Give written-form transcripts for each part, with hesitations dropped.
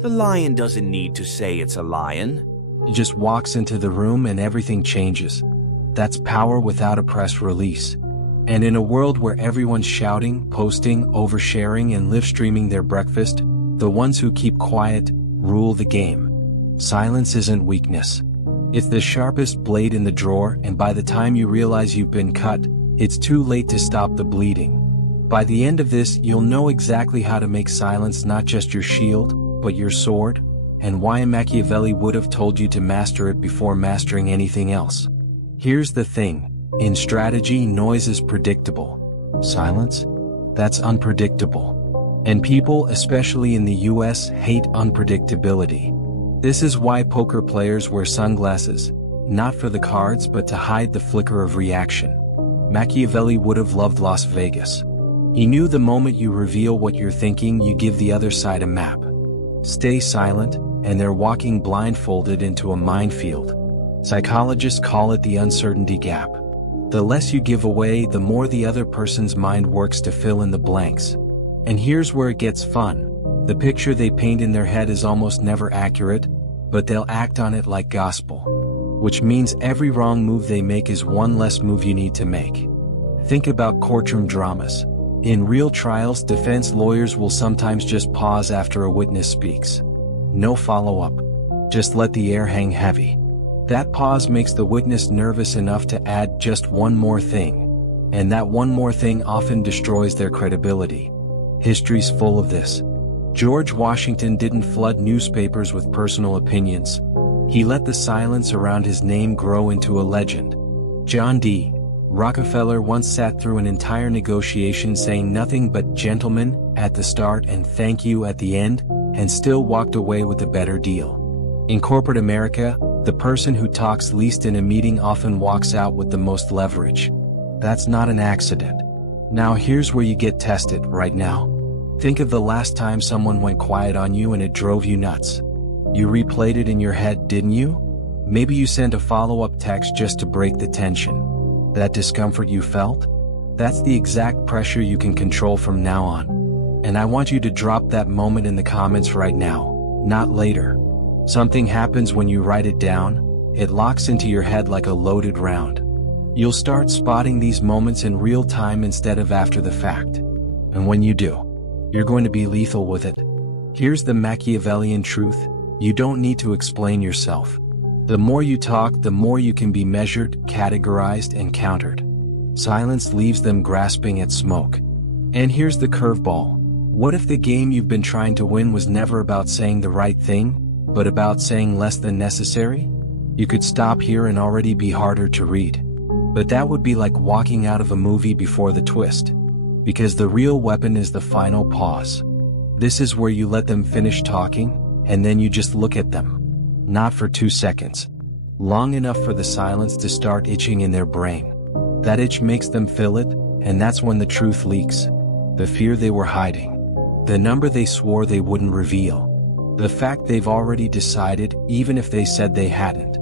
The lion doesn't need to say it's a lion. He just walks into the room and everything changes. That's power without a press release. And in a world where everyone's shouting, posting, oversharing, and live streaming their breakfast, the ones who keep quiet rule the game. Silence isn't weakness. It's the sharpest blade in the drawer, and by the time you realize you've been cut, it's too late to stop the bleeding. By the end of this, you'll know exactly how to make silence not just your shield, but your sword, and why Machiavelli would have told you to master it before mastering anything else. Here's the thing. In strategy, noise is predictable. Silence? That's unpredictable. And people, especially in the US, hate unpredictability. This is why poker players wear sunglasses, not for the cards but to hide the flicker of reaction. Machiavelli would have loved Las Vegas. He knew the moment you reveal what you're thinking, you give the other side a map. Stay silent, and they're walking blindfolded into a minefield. Psychologists call it the uncertainty gap. The less you give away, the more the other person's mind works to fill in the blanks. And here's where it gets fun. The picture they paint in their head is almost never accurate, but they'll act on it like gospel. Which means every wrong move they make is one less move you need to make. Think about courtroom dramas. In real trials, defense lawyers will sometimes just pause after a witness speaks. No follow-up. Just let the air hang heavy. That pause makes the witness nervous enough to add just one more thing. And that one more thing often destroys their credibility. History's full of this. George Washington didn't flood newspapers with personal opinions. He let the silence around his name grow into a legend. John D. Rockefeller once sat through an entire negotiation saying nothing but "gentlemen" at the start and "thank you" at the end, and still walked away with a better deal. In corporate America, the person who talks least in a meeting often walks out with the most leverage. That's not an accident. Now here's where you get tested right now. Think of the last time someone went quiet on you and it drove you nuts. You replayed it in your head, didn't you? Maybe you sent a follow-up text just to break the tension. That discomfort you felt? That's the exact pressure you can control from now on. And I want you to drop that moment in the comments right now, not later. Something happens when you write it down. It locks into your head like a loaded round. You'll start spotting these moments in real time instead of after the fact. And when you do, you're going to be lethal with it. Here's the Machiavellian truth. You don't need to explain yourself. The more you talk, the more you can be measured, categorized, and countered. Silence leaves them grasping at smoke. And here's the curveball. What if the game you've been trying to win was never about saying the right thing, but about saying less than necessary? You could stop here and already be harder to read. But that would be like walking out of a movie before the twist. Because the real weapon is the final pause. This is where you let them finish talking, and then you just look at them. Not for 2 seconds. Long enough for the silence to start itching in their brain. That itch makes them feel it, and that's when the truth leaks. The fear they were hiding. The number they swore they wouldn't reveal. The fact they've already decided, even if they said they hadn't.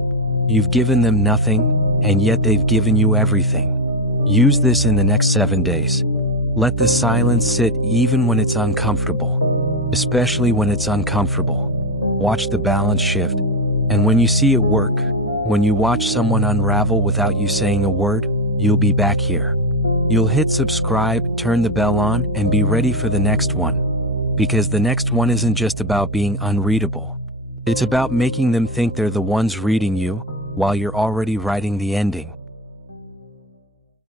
You've given them nothing, and yet they've given you everything. Use this in the next 7 days. Let the silence sit even when it's uncomfortable. Especially when it's uncomfortable. Watch the balance shift. And when you see it work, when you watch someone unravel without you saying a word, you'll be back here. You'll hit subscribe, turn the bell on, and be ready for the next one. Because the next one isn't just about being unreadable. It's about making them think they're the ones reading you, while you're already writing the ending.